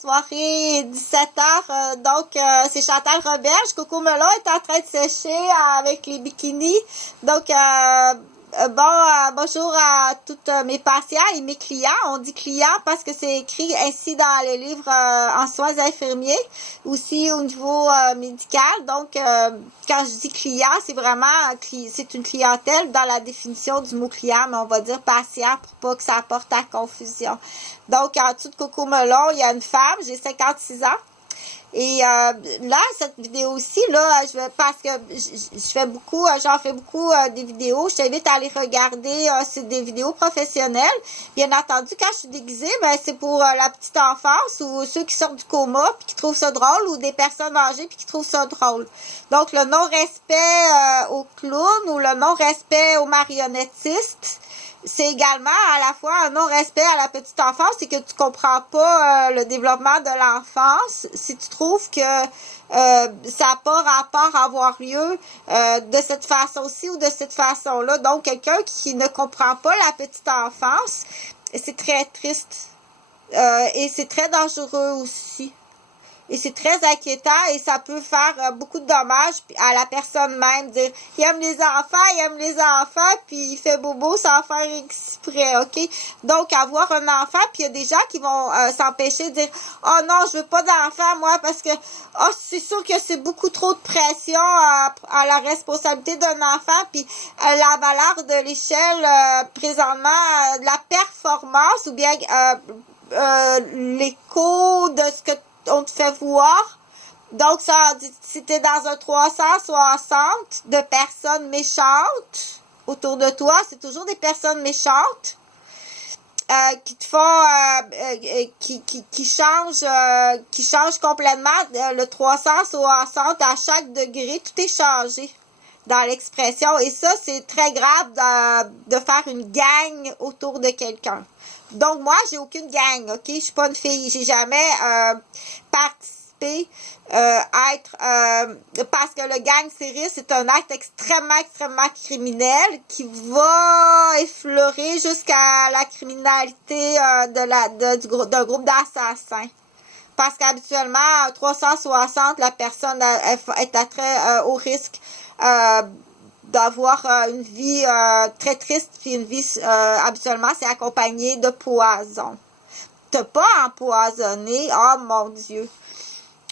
Soirée 17h, c'est Chantal Roberge. Coco Melon est en train de sécher avec les bikinis. Bonjour à tous mes patients et mes clients. On dit clients parce que c'est écrit ainsi dans le livre en soins infirmiers, aussi au niveau médical. Quand je dis client, c'est vraiment c'est une clientèle dans la définition du mot client, mais on va dire patient pour pas que ça apporte à confusion. Donc, en dessous de Coco Melon, il y a une femme, j'ai 56 ans. Et là, cette vidéo-ci, là, parce que j'en fais beaucoup des vidéos. Je t'invite à aller regarder, c'est des vidéos professionnelles. Bien entendu, quand je suis déguisée, ben c'est pour la petite enfance ou ceux qui sortent du coma puis qui trouvent ça drôle, ou des personnes âgées puis qui trouvent ça drôle. Donc, le non-respect aux clowns ou le non-respect aux marionnettistes, c'est également à la fois un non-respect à la petite enfance, c'est que tu comprends pas le développement de l'enfance si tu trouves que ça n'a pas rapport à avoir lieu de cette façon-ci ou de cette façon-là. Donc, quelqu'un qui ne comprend pas la petite enfance, c'est très triste et c'est très dangereux aussi. Et c'est très inquiétant et ça peut faire beaucoup de dommages à la personne même. Dire, il aime les enfants, puis il fait bobo sans faire exprès, OK? Donc, avoir un enfant, puis il y a des gens qui vont s'empêcher de dire, oh non, je veux pas d'enfant, moi, parce que, oh, c'est sûr que c'est beaucoup trop de pression à la responsabilité d'un enfant, puis la valeur de l'échelle, présentement, de la performance, ou bien l'écho de ce que on te fait voir. Donc, ça, si tu es dans un 360 de personnes méchantes autour de toi, c'est toujours des personnes méchantes qui te font, qui changent complètement le 360 à chaque degré. Tout est changé dans l'expression. Et ça, c'est très grave de faire une gang autour de quelqu'un. Donc, moi, j'ai aucune gang, OK? Je suis pas une fille. J'ai jamais participé parce que le gang sérieux, c'est un acte extrêmement criminel qui va effleurer jusqu'à la criminalité d'un groupe d'assassins. Parce qu'habituellement, 360, la personne est très au risque d'avoir une vie très triste, puis une vie, habituellement, c'est accompagné de poison. T'as pas empoisonné, oh mon Dieu.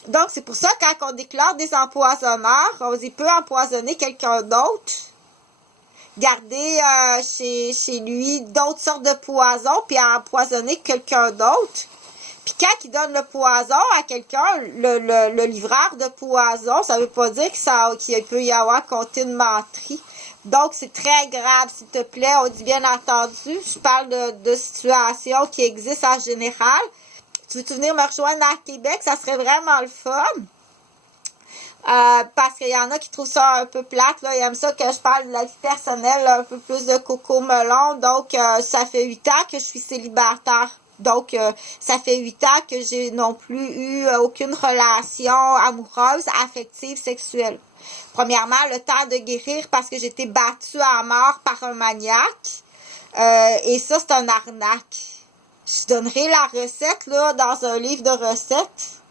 Donc, c'est pour ça, quand on déclare des empoisonneurs, on peut empoisonner quelqu'un d'autre, garder chez lui d'autres sortes de poisons, puis empoisonner quelqu'un d'autre. Puis quand il donne le poison à quelqu'un, le livreur de poison, ça veut pas dire qu'il peut y avoir compté une menterie. Donc, c'est très grave, s'il te plaît. On dit bien entendu, je parle de situations qui existent en général. Tu veux-tu venir me rejoindre à Québec? Ça serait vraiment le fun. Parce qu'il y en a qui trouvent ça un peu plate, là. Ils aiment ça que je parle de la vie personnelle, là, un peu plus de Coco Melon. Donc, ça fait 8 ans que je suis célibataire. Donc, ça fait 8 ans que j'ai non plus eu aucune relation amoureuse, affective, sexuelle. Premièrement, le temps de guérir parce que j'ai été battue à mort par un maniaque. Et ça, c'est un arnaque. Je donnerai la recette, là, dans un livre de recettes.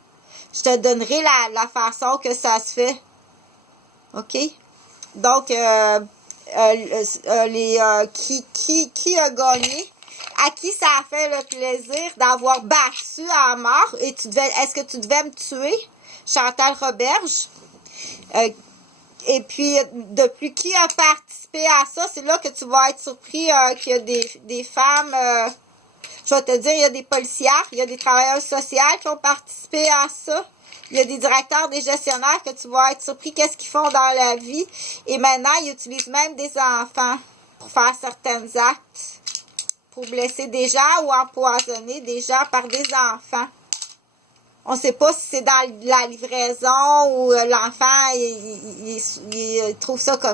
Je te donnerai la façon que ça se fait. OK? Donc, qui a gagné? À qui ça a fait le plaisir d'avoir battu à mort? Et est-ce que tu devais me tuer? Chantal Roberge. Et puis, depuis qui a participé à ça? C'est là que tu vas être surpris qu'il y a des femmes... je vais te dire, il y a des policières, il y a des travailleurs sociaux qui ont participé à ça. Il y a des directeurs, des gestionnaires que tu vas être surpris qu'est-ce qu'ils font dans la vie. Et maintenant, ils utilisent même des enfants pour faire certains actes, pour blesser des gens ou empoisonner des gens par des enfants. On ne sait pas si c'est dans la livraison ou l'enfant il trouve ça comme